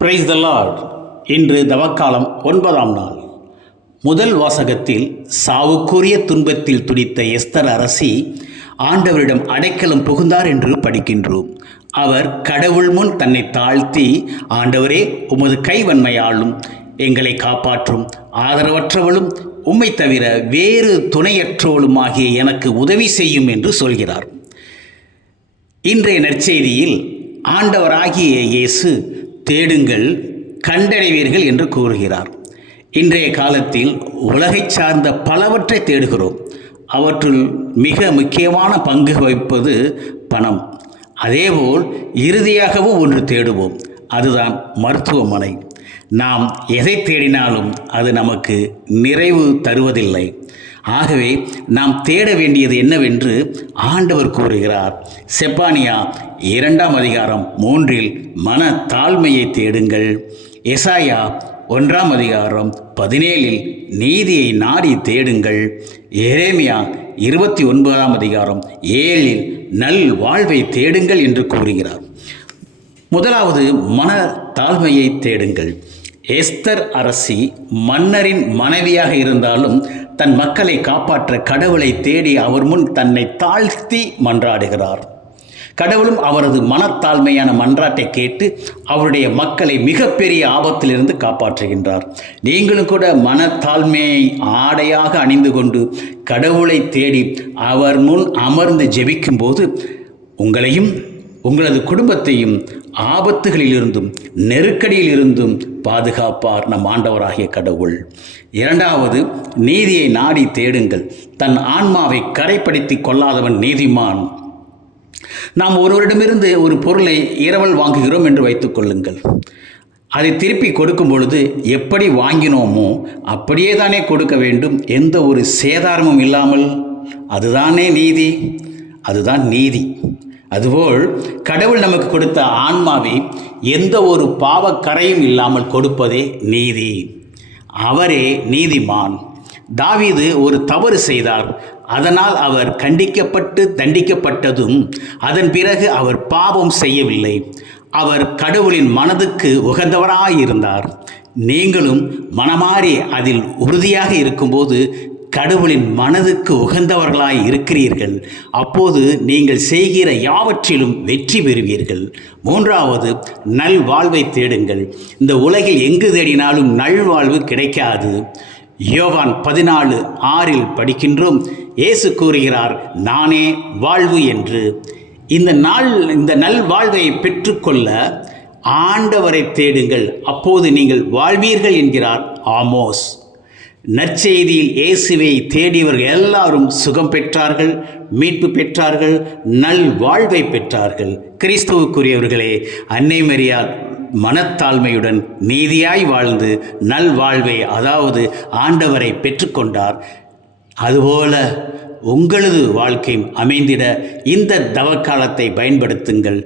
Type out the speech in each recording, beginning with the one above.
Praise the Lord. இன்று தவக்காலம் 9ஆம் நாள். முதல் வாசகத்தில் சாவுக்குரிய துன்பத்தில் துடித்த எஸ்தர் அரசி ஆண்டவரிடம் அடைக்கலம் புகுந்தார் என்று படிக்கின்றோம். அவர் கடவுள் முன் தன்னை தாழ்த்தி, ஆண்டவரே, உமது கைவன்மையாலும் எங்களை காப்பாற்றும், ஆதரவற்றவளும் உம்மை தவிர வேறு துணையற்றவளுமாகிய எனக்கு உதவி செய்யும் என்று சொல்கிறார். இன்றைய நற்செய்தியில் ஆண்டவராகிய இயேசு தேடுங்கள், கண்டடைவீர்கள் என்று கூறுகிறார். இன்றைய காலத்தில் உலகை சார்ந்த பலவற்றை தேடுகிறோம். அவற்றுள் மிக முக்கியமான பங்கு வகிப்பது பணம். அதேபோல் இறுதியாகவும் ஒன்று தேடுவோம், அதுதான் மருத்துவமனை. நாம் எதை தேடினாலும் அது நமக்கு நிறைவு தருவதில்லை. ஆகவே நாம் தேட வேண்டியது என்னவென்று ஆண்டவர் கூறுகிறார். செப்பானியா 2ஆம் அதிகாரம் 3இல் மன தாழ்மையை தேடுங்கள். எசாயா 1ஆம் அதிகாரம் 17இல் நீதியை நாடி தேடுங்கள். எரேமியா 29ஆம் அதிகாரம் 7இல் நல் வாழ்வை தேடுங்கள் என்று கூறுகிறார். முதலாவது மன தாழ்மையை தேடுங்கள். எஸ்தர் அரசி மன்னரின் மனைவியாக இருந்தாலும் தன் மக்களை காப்பாற்ற கடவுளை தேடி அவர் முன் தன்னை தாழ்த்தி மன்றாடுகிறார். கடவுளும் அவரது மனத்தாழ்மையான மன்றாட்டை கேட்டு அவருடைய மக்களை மிகப்பெரிய ஆபத்திலிருந்து காப்பாற்றுகின்றார். நீங்களும் கூட மனத்தாழ்மையை ஆடையாக அணிந்து கொண்டு கடவுளை தேடி அவர் முன் அமர்ந்து ஜெபிக்கும்போது உங்களையும் உங்களது குடும்பத்தையும் ஆபத்துகளிலிருந்தும் நெருக்கடியில் இருந்தும் பாதுகாப்பார் நம் ஆண்டவராகிய கடவுள். இரண்டாவது, நீதியை நாடி தேடுங்கள். தன் ஆன்மாவை கரைப்படுத்தி கொள்ளாதவன் நீதிமான். நாம் ஒருவரிடமிருந்து ஒரு பொருளை இரவல் வாங்குகிறோம் என்று வைத்துக் கொள்ளுங்கள். அதை திருப்பி கொடுக்கும் பொழுது எப்படி வாங்கினோமோ அப்படியே தானே கொடுக்க வேண்டும், எந்த ஒரு சேதாரமும் இல்லாமல். அதுதானே நீதி, அதுதான் நீதி. அதுபோல் கடவுள் நமக்கு கொடுத்த ஆன்மாவை எந்த ஒரு பாவக்கரையும் இல்லாமல் கொடுப்பதே நீதி. அவரே நீதிமான். தாவீது ஒரு தவறு செய்தார். அதனால் அவர் கண்டிக்கப்பட்டு தண்டிக்கப்பட்டதும் அதன் பிறகு அவர் பாவம் செய்யவில்லை. அவர் கடவுளின் மனதுக்கு உகந்தவராயிருந்தார். நீங்களும் மனமாறி அதில் உறுதியாக இருக்கும்போது கடவுளின் மனதுக்கு உகந்தவர்களாய் இருக்கிறீர்கள். அப்போது நீங்கள் செய்கிற யாவற்றிலும் வெற்றி பெறுவீர்கள். மூன்றாவது, நல்வாழ்வை தேடுங்கள். இந்த உலகில் எங்கு தேடினாலும் நல்வாழ்வு கிடைக்காது. யோவான் 14:6 படிக்கின்றோம். இயேசு கூறுகிறார், நானே வாழ்வு என்று. இந்த நல்வாழ்வை பெற்றுக்கொள்ள ஆண்டவரை தேடுங்கள், அப்போது நீங்கள் வாழ்வீர்கள் என்கிறார் ஆமோஸ். நற்செய்தியில் இயேசுவை தேடியவர்கள் எல்லாரும் சுகம் பெற்றார்கள், மீட்பு பெற்றார்கள், நல் வாழ்வை பெற்றார்கள். கிறிஸ்துவுக்குரியவர்களே, அன்னை மரியாள் மனத்தாழ்மையுடன் நீதியாய் வாழ்ந்து நல் வாழ்வை, அதாவது ஆண்டவரை பெற்றுக்கொண்டார். அதுபோல உங்களது வாழ்க்கை அமைந்திட இந்த தவக்காலத்தை பயன்படுத்துங்கள்.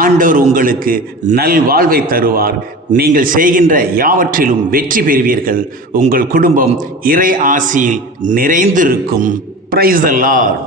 ஆண்டவர் உங்களுக்கு நல் வாழ்வை தருவார். நீங்கள் செய்கின்ற யாவற்றிலும் வெற்றி பெறுவீர்கள். உங்கள் குடும்பம் இறை ஆசியில் நிறைந்திருக்கும். Praise the Lord.